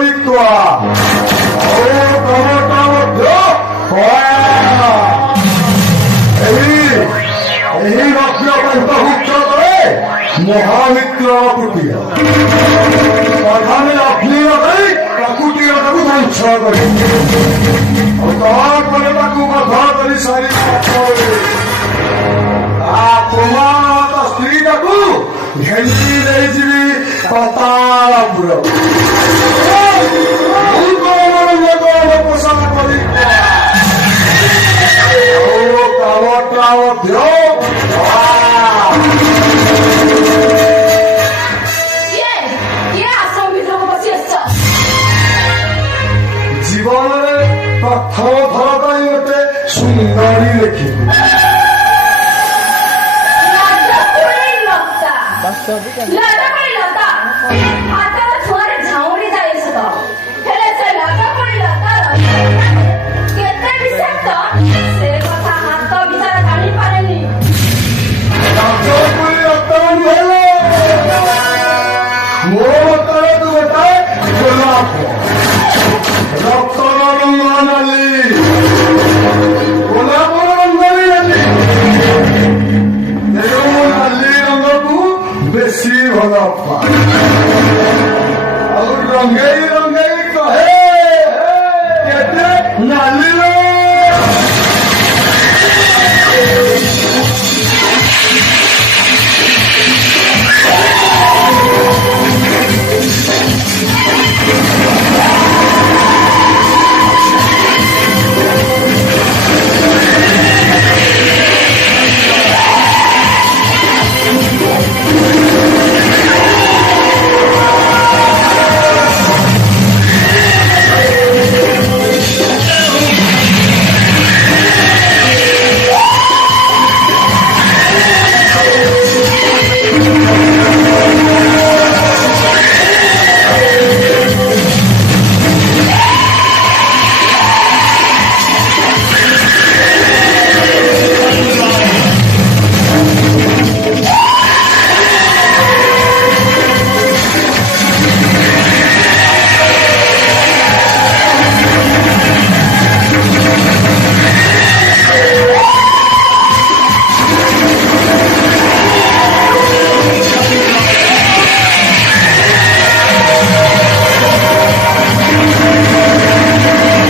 ପବିତ୍ର ଏହି ରକ୍ଷ ପଞ୍ଚଭୁକ୍ତ କରେ ମହାମିତ୍ର କୁଟୀର ପ୍ରଥମେ ଅଗ୍ନିର କରି ପ୍ରକୃତିରକୁ ଧ୍ୱଂସ କରି ତାପରେ ତାକୁ ବଧ କରି ସାରିବା ପରେ ପ୍ରମାଣ ସ୍ତ୍ରୀଟାକୁ ଘେନି ନେଇଯିବି ପାତାଳପୁର ପୋଷଣ କରି କାମଟା ମଧ୍ୟ ଜୀବନରେ ପ୍ରଥମ ଥର ପାଇଁ ଗୋଟେ ସୁନ୍ଦରୀ ଦେଖିବି ବେଶୀ ଭଲ ଆଉ ରଙ୍ଗେଇ ରଙ୍ଗେଇ କହେ କେତେ ନାଲି